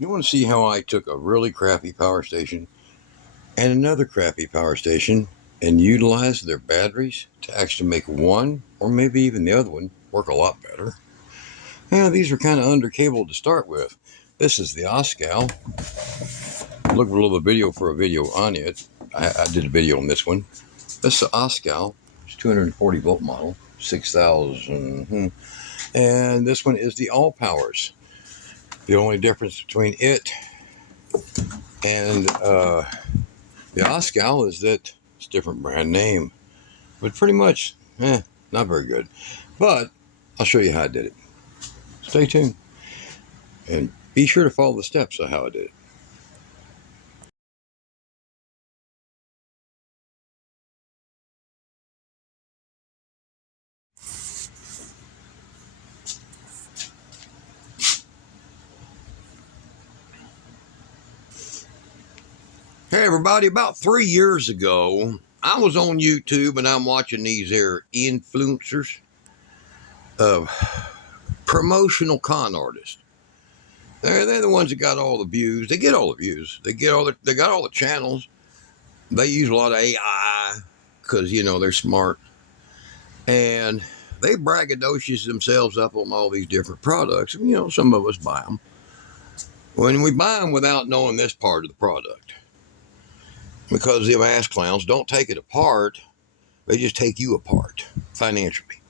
You want to see how I took a really crappy power station and another crappy power station and utilized their batteries to actually make one, or maybe even the other one, work a lot better? Yeah, these are kind of undercabled to start with. This is the Oscal. Look below the video for a video on it. I did a video on this one. This is the Oscal. It's 240 volt model, 6,000. And this one is the Allpowers. The only difference between it and the Oscal is that it's a different brand name. But pretty much, not very good. But I'll show you how I did it. Stay tuned. And be sure to follow the steps of how I did it. Hey everybody, about 3 years ago, I was on YouTube and I'm watching these here influencers of promotional con artists. They're the ones that got all the views. They get all the views. They got all the channels. They use a lot of AI because, they're smart. And they braggadocious themselves up on all these different products. And, some of us buy them. When we buy them without knowing this part of the product. Because them ass clowns don't take it apart. They just take you apart financially.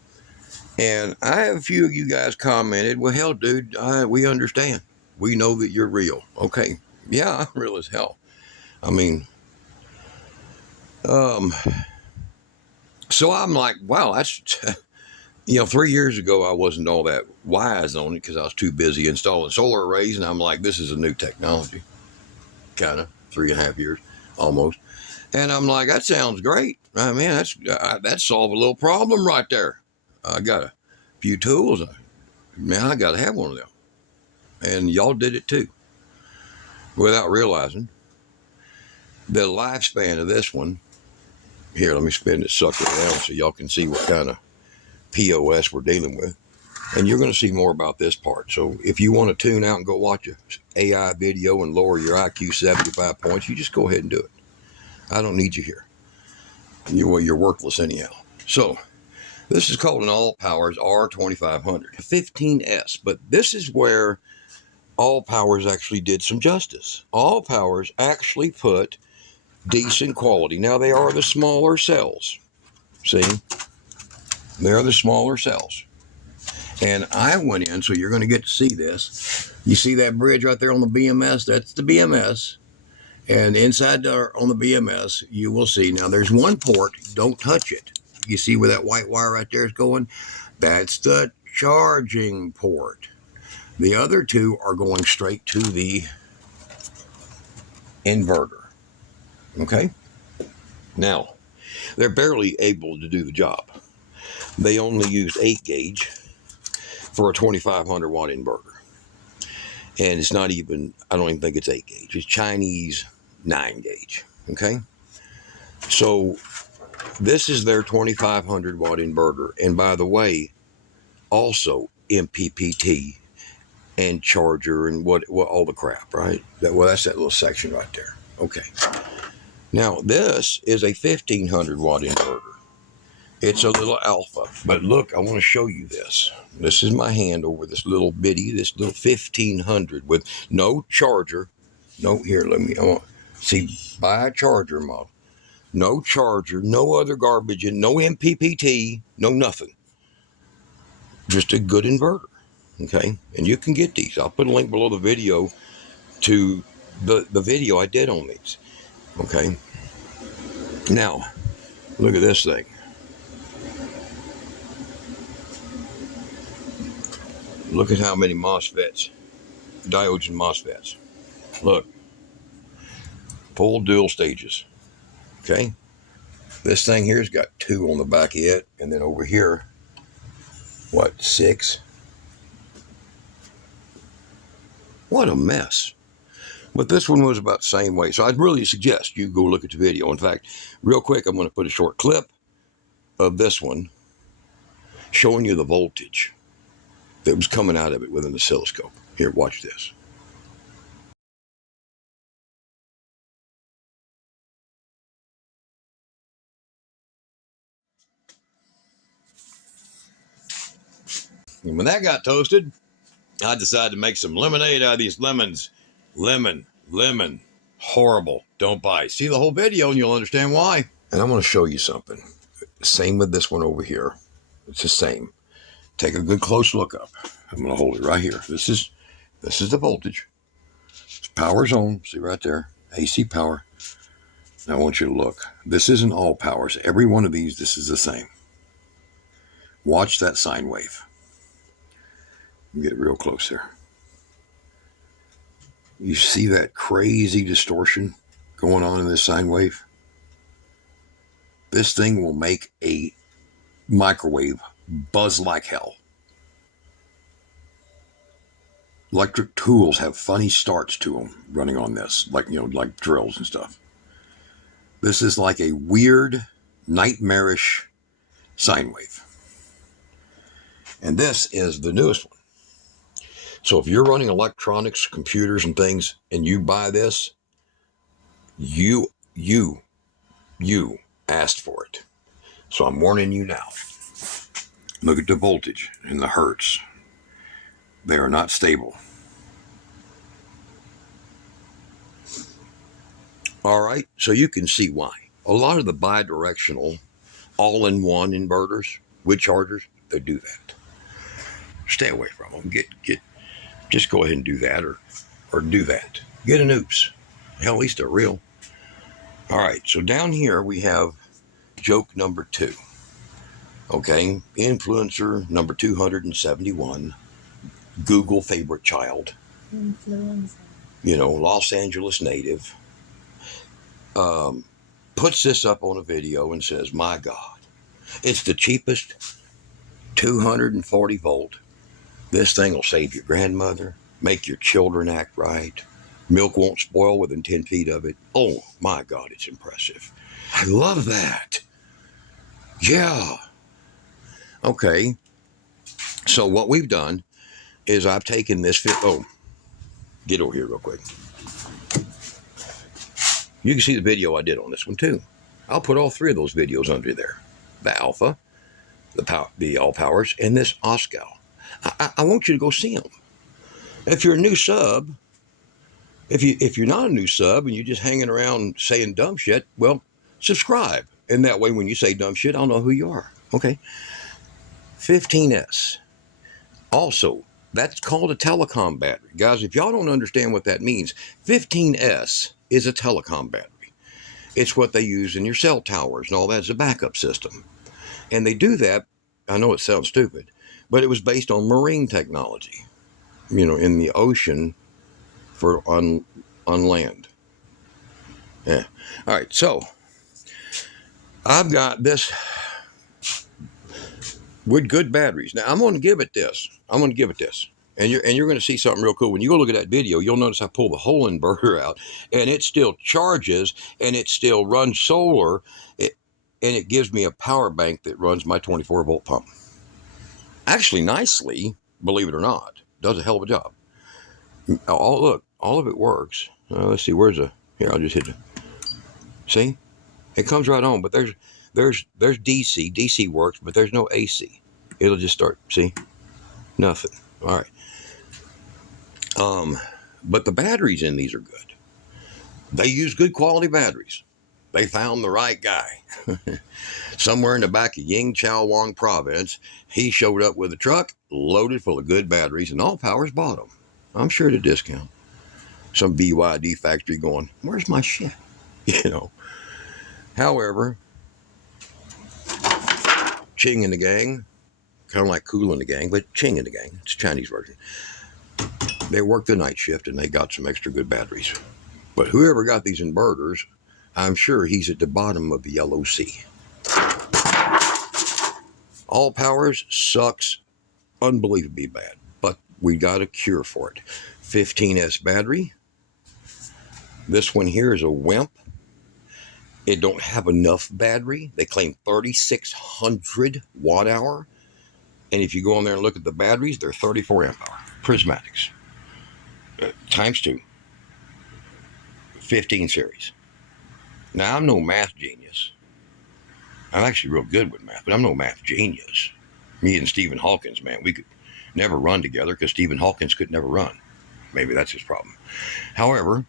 And I have a few of you guys commented, well, hell, dude, we understand. We know that you're real. Okay. Yeah, I'm real as hell. I mean, so I'm like, wow, that's, 3 years ago, I wasn't all that wise on it because I was too busy installing solar arrays. And I'm like, this is a new technology. Kind of 3.5 years. Almost. And I'm like, that sounds great. I mean, that solved a little problem right there. I got a few tools. I got to have one of them. And y'all did it too. Without realizing the lifespan of this one. Here, let me spin this sucker down so y'all can see what kind of POS we're dealing with. And you're going to see more about this part. So if you want to tune out and go watch a AI video and lower your IQ 75 points, you just go ahead and do it. I don't need you here. You're worthless anyhow. So this is called an Allpower R2500, 15S. But this is where Allpower actually did some justice. Allpower actually put decent quality. Now they are the smaller cells. See? They're the smaller cells. And I went in, so you're going to get to see this. You see that bridge right there on the BMS? That's the BMS. And inside on the BMS, you will see. Now, there's one port. Don't touch it. You see where that white wire right there is going? That's the charging port. The other two are going straight to the inverter. Okay? Now, they're barely able to do the job. They only used 8 gauge for a 2500 watt inverter. And it's not even, I don't even think it's 8 gauge. It's Chinese 9 gauge. Okay. So this is their 2500 watt inverter. And by the way, also MPPT and charger and what all the crap, right? That's that little section right there. Okay. Now this is a 1500 watt inverter. It's a little alpha, but look, I want to show you this. This is my hand over this little 1500 with no charger. No, here, I want see, buy a charger model. No charger, no other garbage, and no MPPT, no nothing. Just a good inverter, okay? And you can get these. I'll put a link below the video to the video I did on these, okay? Now, look at this thing. Look at how many MOSFETs, diodes and MOSFETs. Look, full dual stages, okay? This thing here's got 2 on the back of it, and then over here, 6? What a mess. But this one was about the same way, so I'd really suggest you go look at the video. In fact, real quick, I'm going to put a short clip of this one showing you the voltage that was coming out of it with an oscilloscope. Here, watch this. And when that got toasted, I decided to make some lemonade out of these lemons. Lemon. Horrible. Don't buy. See the whole video and you'll understand why. And I'm going to show you something. Same with this one over here. It's the same. Take a good close look up. I'm going to hold it right here. This is the voltage. It's power's on. See right there. AC power. Now I want you to look. This isn't all powers. Every one of these, this is the same. Watch that sine wave. Get it real close there. You see that crazy distortion going on in this sine wave? This thing will make a microwave buzz like hell. Electric tools have funny starts to them running on this, like drills and stuff. This is like a weird, nightmarish sine wave. And this is the newest one. So if you're running electronics, computers and things, and you buy this, you asked for it. So I'm warning you now. Look at the voltage and the hertz. They are not stable. All right, so you can see why. A lot of the bidirectional, all-in-one inverters with chargers, they do that. Stay away from them. Just go ahead and do that or do that. Get an Oupes. Hell, at least they're real. All right, so down here we have joke number 2. Okay, influencer number 271. Google favorite child. Influencer. Los Angeles native. Puts this up on a video and says, my God, it's the cheapest 240 volt. This thing will save your grandmother, make your children act right. Milk won't spoil within 10 feet of it. Oh, my God, it's impressive. I love that. Yeah. Okay. So what we've done is I've taken this get over here real quick. You can see the video I did on this one too. I'll put all 3 of those videos under there. The Alpha, the Allpowers, and this Oscal. I want you to go see them. If you're a new sub, if you're not a new sub and you're just hanging around saying dumb shit, well, subscribe. And that way when you say dumb shit, I'll know who you are. Okay. 15S. Also, that's called a telecom battery. Guys, if y'all don't understand what that means, 15S is a telecom battery. It's what they use in your cell towers and all that as a backup system. And they do that, I know it sounds stupid, but it was based on marine technology, in the ocean for on land. Yeah. All right, so I've got this with good batteries. Now I'm going to give it this. And you're going to see something real cool. When you go look at that video, you'll notice I pull the whole inverter out, and it still charges, and it still runs solar, and it gives me a power bank that runs my 24-volt pump. Actually, nicely, believe it or not, does a hell of a job. All of it works. Let's see, here, I'll just hit it. See? It comes right on, but there's DC. DC works, but there's no AC. It'll just start, see? Nothing. All right. But the batteries in these are good. They use good quality batteries. They found the right guy. Somewhere in the back of Ying Chao Wang province, he showed up with a truck loaded full of good batteries, and Allpower's bought them. I'm sure at a discount. Some BYD factory going, where's my shit? However, Ching and the gang, kind of like Cool and the gang, but Ching and the gang, it's a Chinese version. They worked the night shift and they got some extra good batteries. But whoever got these inverters, I'm sure he's at the bottom of the yellow sea. Allpowers sucks unbelievably bad, but we got a cure for it. 15S battery. This one here is a WIMP. It don't have enough battery. They claim 3,600 watt hour. And if you go on there and look at the batteries, they're 34 amp hour prismatics. Times 2. 15 series. Now, I'm no math genius. I'm actually real good with math, but I'm no math genius. Me and Stephen Hawkins, man, we could never run together because Stephen Hawkins could never run. Maybe that's his problem. However,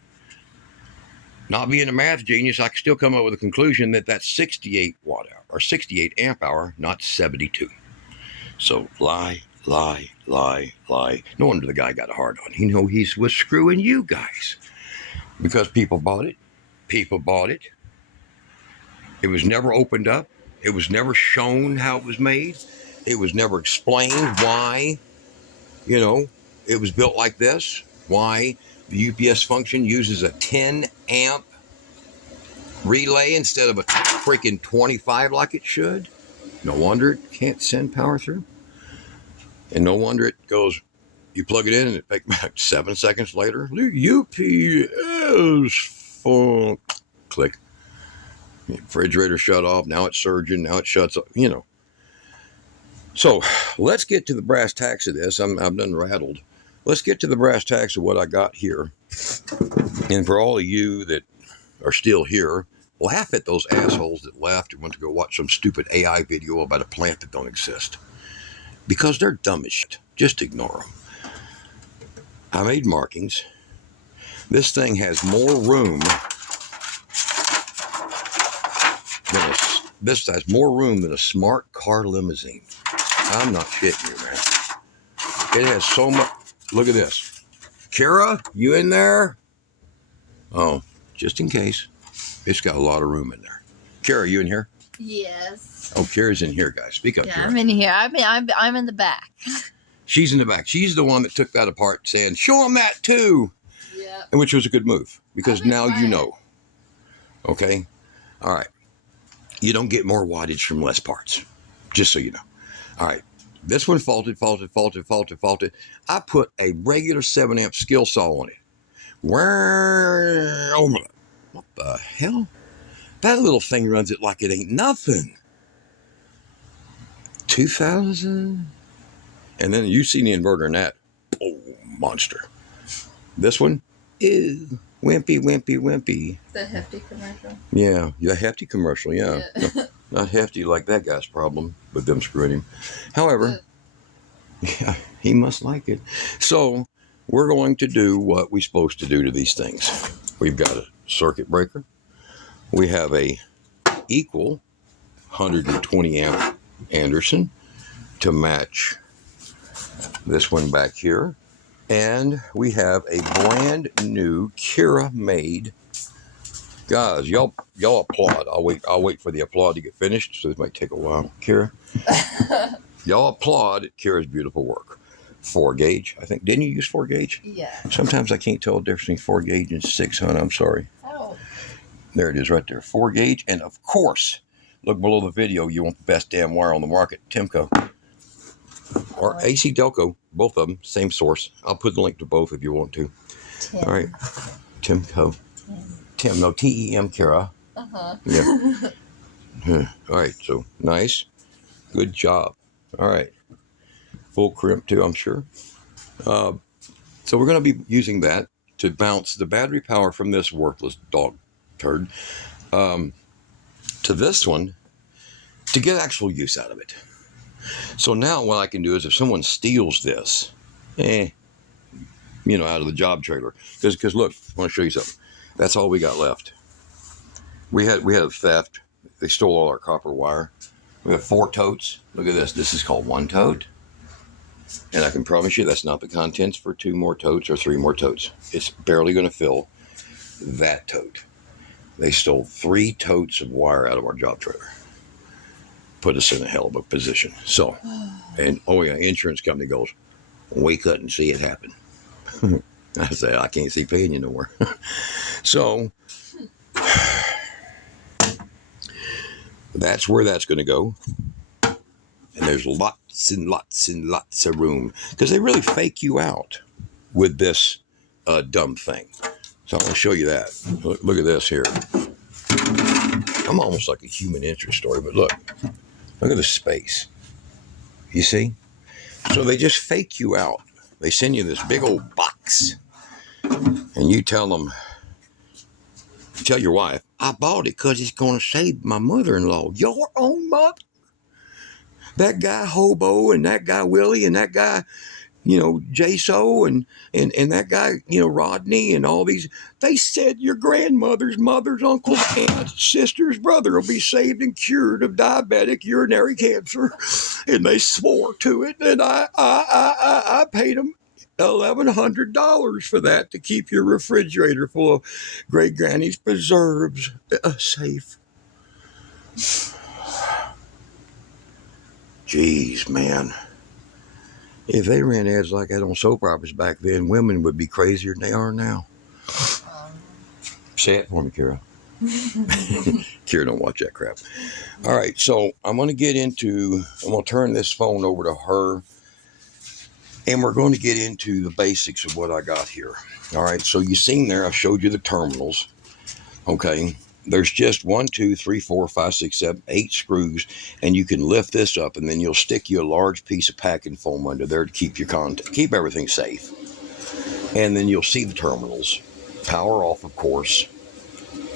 not being a math genius, I can still come up with a conclusion that that's 68 watt hour or 68 amp hour, not 72. So lie. No wonder the guy got a hard on. He was screwing you guys because people bought it. It was never opened up. It was never shown how it was made. It was never explained why, it was built like this. Why the UPS function uses a 10 amp relay instead of a freaking 25 like it should. No wonder it can't send power through. And no wonder it goes, you plug it in and it takes back 7 seconds later. UPS phone. Click. The refrigerator shut off. Now it's surging. Now it shuts off. So let's get to the brass tacks of this. I'm done rattled. Let's get to the brass tacks of what I got here. And for all of you that are still here, laugh at those assholes that left and went to go watch some stupid AI video about a plant that don't exist. Because they're dumb as shit. Just ignore them. I made markings. This thing has more room than a smart car limousine. I'm not shitting you, man. It has so much. Look at this. Kara, you in there? Oh, just in case. It's got a lot of room in there. Kara, you in here? Yes. Oh, Kara's in here, guys. Speak up, Yeah, Kara. I'm in here. I'm in the back. She's in the back. She's the one that took that apart saying, show them that too. Yeah. And which was a good move because now you know. Okay? All right. You don't get more wattage from less parts. Just so you know. All right. This one faulted. I put a regular 7 amp skill saw on it. What the hell? That little thing runs it like it ain't nothing. 2,000. And then you see the inverter in that. Oh, monster. This one is wimpy. The hefty commercial. Yeah, the hefty commercial, yeah. Not hefty like that guy's problem with them screwing him. However, yeah, he must like it. So we're going to do what we're supposed to do to these things. We've got a circuit breaker. We have a equal 120 amp Anderson to match this one back here. And we have a brand new Kira made. Guys, y'all applaud. I'll wait for the applaud to get finished, so this might take a while. Kira, y'all applaud at Kira's beautiful work. 4 gauge, I think. Didn't you use 4 gauge? Yeah. Sometimes I can't tell the difference between 4 gauge and 600. I'm sorry. Oh. There it is right there. 4 gauge. And of course, look below the video. You want the best damn wire on the market. Timco. Or AC Delco. Both of them. Same source. I'll put the link to both if you want to. Tim. All right. Timco. Tim. No, TEM, Kara. Uh-huh. Yeah. All right. So, nice. Good job. All right. Full crimp too, I'm sure. So we're going to be using that to bounce the battery power from this worthless dog turd to this one to get actual use out of it. So now what I can do is if someone steals this, out of the job trailer, because look, I want to show you something. That's all we got left. We had a theft. They stole all our copper wire. We have 4 totes. Look at this. This is called 1 tote. And I can promise you that's not the contents for 2 more totes or 3 more totes. It's barely going to fill that tote. They stole 3 totes of wire out of our job trailer. Put us in a hell of a position. So, and insurance company goes, we couldn't see it happen. I say, I can't see paying you no more. So, that's where that's going to go. And there's lots and lots of room because they really fake you out with this dumb thing. So I'm going to show you that. Look at this here. I'm almost like a human interest story, but look at the space. You see? So they just fake you out. They send you this big old box and you tell your wife, I bought it because it's going to save my mother-in-law. Your own mother? That guy Hobo and that guy Willie and that guy JSO and that guy, Rodney and all these, they said your grandmother's mother's uncle's aunt's sister's brother will be saved and cured of diabetic urinary cancer. And they swore to it. And I paid them $1,100 for that to keep your refrigerator full of great granny's preserves safe. Jeez, man. If they ran ads like that on soap operas back then, women would be crazier than they are now. Say it for me, Kira. Kira don't watch that crap. All right, so I'm going to turn this phone over to her, and we're going to get into the basics of what I got here. All right, so you seen there, I showed you the terminals. Okay, there's just 1, 2, 3, 4, 5, 6, 7, 8 screws, and you can lift this up, and then you'll stick you a large piece of packing foam under there to keep keep everything safe. And then you'll see the terminals. Power off, of course,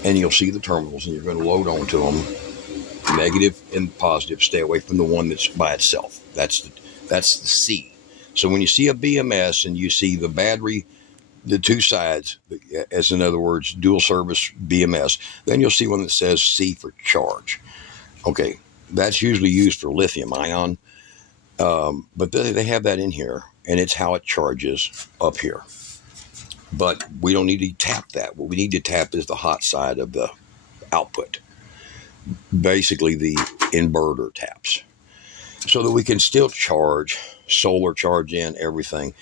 and you'll see the terminals, and you're going to load onto them. Negative and positive. Stay away from the one that's by itself. That's the C. So when you see a BMS and you see the battery, the two sides, as in other words, dual service BMS, then you'll see one that says C for charge. Okay, that's usually used for lithium ion, but they have that in here, and it's how it charges up here. But we don't need to tap that. What we need to tap is the hot side of the output, basically the inverter taps, so that we can still charge, solar charge in everything.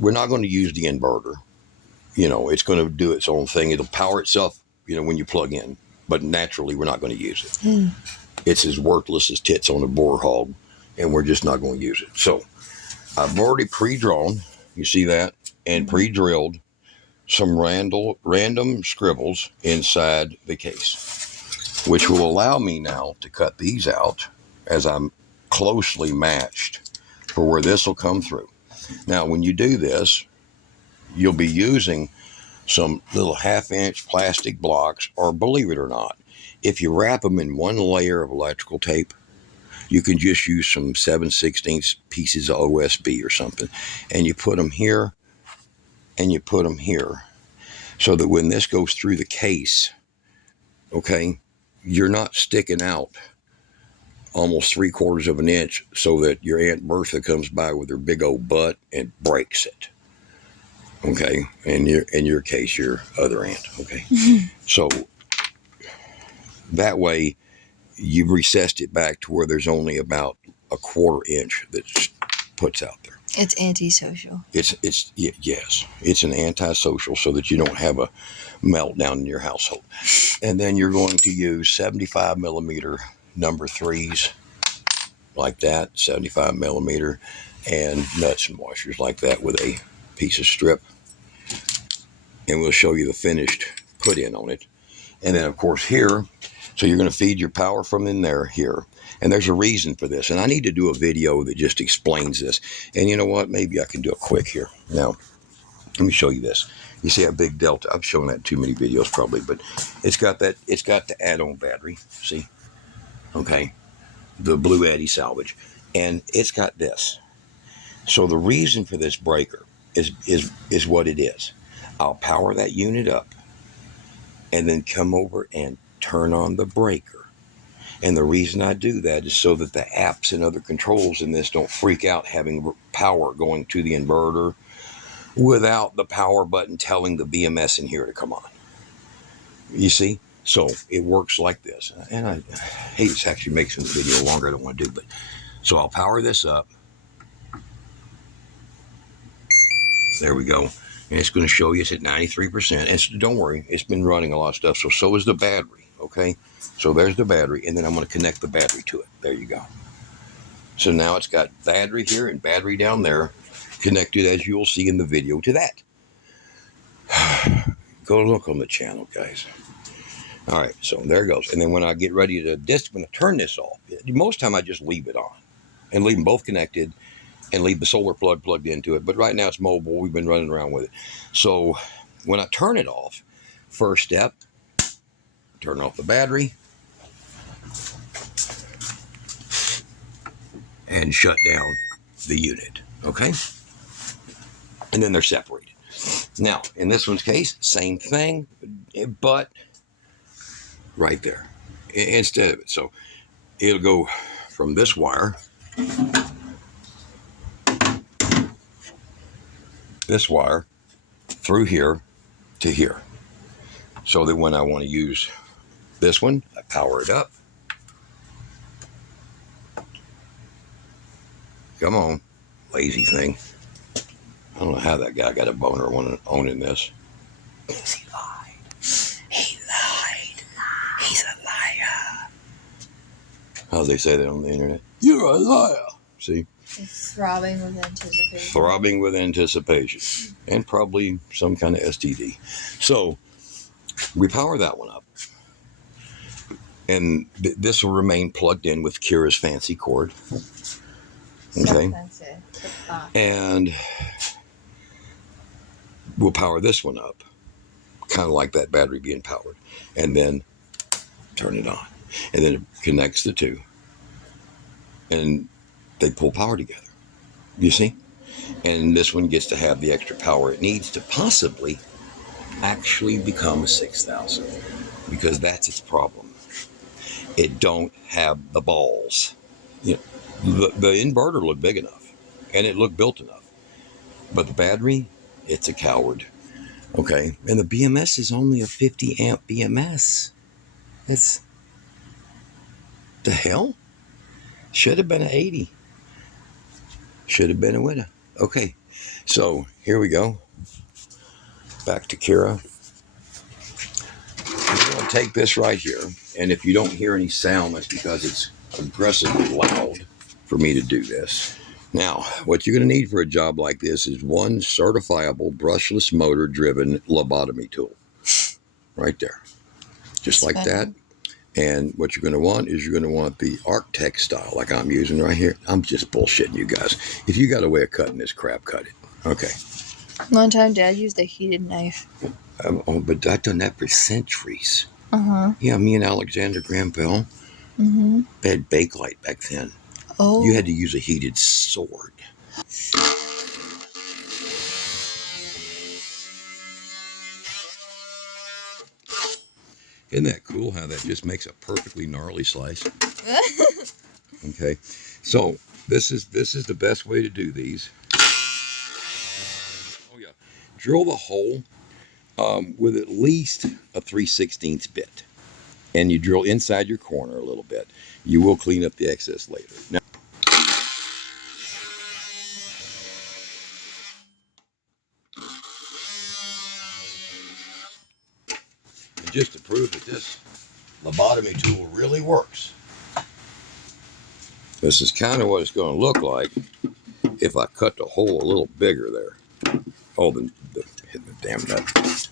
We're not going to use the inverter. It's going to do its own thing. It'll power itself, when you plug in. But naturally, we're not going to use it. It's as worthless as tits on a boar hog, and we're just not going to use it. So I've already pre-drawn, you see that, and pre-drilled some random scribbles inside the case, which will allow me now to cut these out as I'm closely matched for where this will come through. Now, when you do this, you'll be using some little 1/2-inch plastic blocks, or believe it or not, if you wrap them in one layer of electrical tape, you can just use some 7/16 pieces of OSB or something, and you put them here, and you put them here, so that when this goes through the case, okay, you're not sticking out almost 3/4 of an inch so that your Aunt Bertha comes by with her big old butt and breaks it. Okay, and in your case, your other aunt. Okay, so that way you've recessed it back to where there's only about 1/4 inch that puts out there. It's antisocial. Yes, it's an antisocial, so that you don't have a meltdown in your household. And then you're going to use 75 millimeter number 3s like that, 75 millimeter, and nuts and washers like that with a piece of strip. And we'll show you the finished put in on it. And then, of course, here, so you're going to feed your power from in there here. And there's a reason for this. And I need to do a video that just explains this. And you know what? Maybe I can do it quick here. Now, let me show you this. You see that big delta? I've shown that in too many videos probably, but it's got the add-on battery. See? Okay. The Blue Eddy salvage. And it's got this. So the reason for this breaker is what it is. I'll power that unit up and then come over and turn on the breaker. And the reason I do that is so that the apps and other controls in this don't freak out having power going to the inverter without the power button telling the BMS in here to come on. You see? So it works like this. And I hate this actually makes the video longer. I don't want to do, but so I'll power this up. There we go. And it's going to show you it's at 93%. And don't worry, it's been running a lot of stuff. So is the battery, okay? So there's the battery, and then I'm going to connect the battery to it. There you go. So now it's got battery here and battery down there connected, as you'll see in the video, to that. Go look on the channel, guys. All right, so there it goes. And then when I get ready to when I turn this off, most time I just leave it on and leave them both connected and leave the solar plug plugged into it. But right now it's mobile. We've been running around with it. So when I turn it off, first step, turn off the battery and shut down the unit. Okay? and then they're separated. Now, in this one's case, same thing, but right there instead of it. So it'll go from this wire, through here to here. So that when I want to use this one, I power it up. Come on, lazy thing. I don't know how that guy got a boner owning this. Because he lied. He lied. He's a liar. How do they say that on the internet? You're a liar. See? It's throbbing with anticipation. Throbbing with anticipation. And probably some kind of STD. So, we power that one up. And this will remain plugged in with Kira's fancy cord. Okay? That's it. And we'll power this one up. Kind of like that battery being powered. And then turn it on. And then it connects the two. And they pull power together. You see? And this one gets to have the extra power it needs to possibly actually become a 6000. Because that's its problem. It don't have the balls. You know, the inverter looked big enough. And it looked built enough. But the battery, it's a coward. Okay? And the BMS is only a 50 amp BMS. It's... the hell? Should have been an 80. Should have been a winner. Okay. So, here we go. Back to Kira. I'm going to take this right here. And if you don't hear any sound, that's because it's aggressively loud for me to do this. Now, what you're going to need for a job like this is one certifiable brushless motor driven lobotomy tool. Right there. Just like that. And what you're going to want is you're going to want the Arctech style like I'm using right here. I'm just bullshitting you guys. If you got a way of cutting this crap, cut it. Okay. One time Dad used a heated knife. But I've done that for centuries. Uh-huh. Yeah, me and Alexander Graham Bell. Mm-hmm. They had Bakelite back then. Oh. You had to use a heated sword. Isn't that cool how that just makes a perfectly gnarly slice? Okay, so this is the best way to do these. Oh yeah, drill the hole with at least a 3/16 bit, and you drill inside your corner a little bit. You will clean up the excess later. Now, just to prove that this lobotomy tool really works, this is kind of what it's going to look like if I cut the hole a little bigger there. Oh, the damn nut.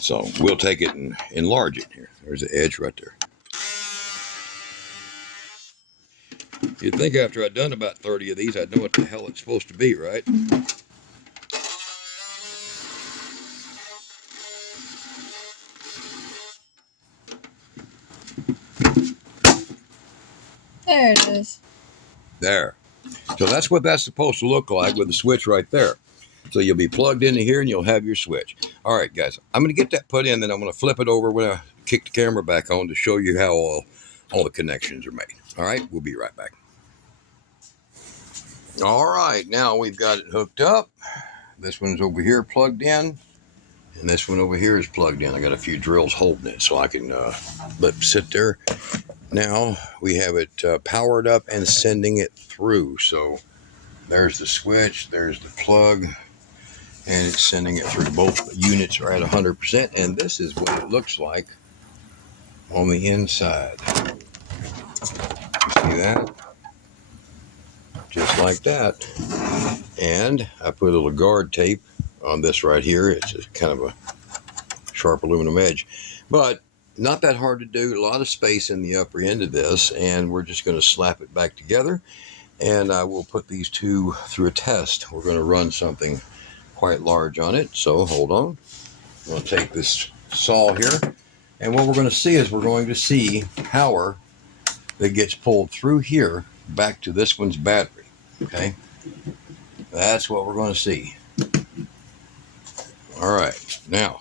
So we'll take it and enlarge it here. There's the edge right there. You'd think after I'd done about 30 of these, I'd know what the hell it's supposed to be, right? There it is. There. So that's what that's supposed to look like with the switch right there. So you'll be plugged into here and you'll have your switch. All right, guys. I'm going to get that put in, then I'm going to flip it over when I kick the camera back on to show you how all the connections are made. All right, we'll be right back. All right, now we've got it hooked up. This one's over here plugged in, and this one over here is plugged in. I got a few drills holding it so I can let it sit there. Now we have it powered up and sending it through. So there's the switch, there's the plug, and it's sending it through. Both units are at 100%, and this is what it looks like on the inside. You see that? Just like that. And I put a little guard tape on this right here. It's just kind of a sharp aluminum edge, but not that hard to do. A lot of space in the upper end of this, and we're just going to slap it back together, and I will put these two through a test. We're going to run something quite large on it, so hold on. I'm going to take this saw here, and what we're going to see is we're going to see power that gets pulled through here back to this one's battery. Okay, That's what we're going to see. All right. Now,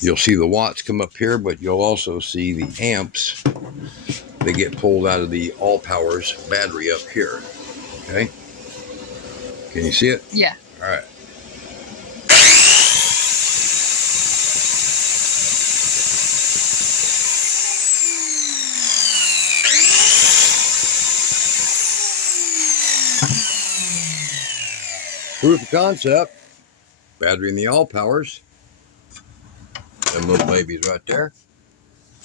you'll see the watts come up here, but you'll also see the amps that get pulled out of the Allpower's battery up here. Okay? Can you see it? Yeah. All right. Proof of concept. Battery in the Allpowers. Them little babies right there.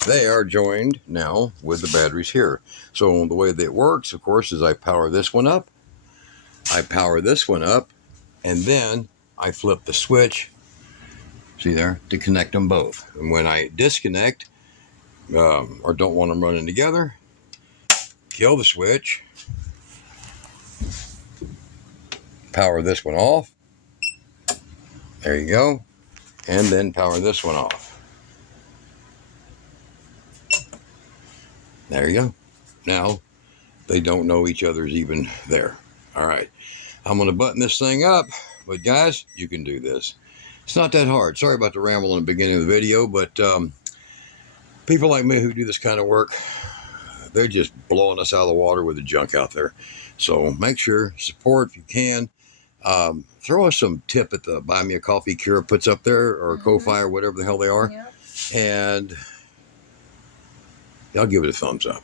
They are joined now with the batteries here. So the way that it works, of course, is I power this one up. I power this one up. And then I flip the switch, see there, to connect them both. And when I disconnect or don't want them running together, kill the switch, power this one off. There you go. And then power this one off. There you go. Now, they don't know each other's even there. All right. I'm going to button this thing up. But guys, you can do this. It's not that hard. Sorry about the ramble in the beginning of the video, but people like me who do this kind of work, they're just blowing us out of the water with the junk out there. So make sure, support if you can. Throw us some tip at the Buy Me a Coffee Kira puts up there, or Ko-Fi, or whatever the hell they are. Yep. And I'll give it a thumbs up.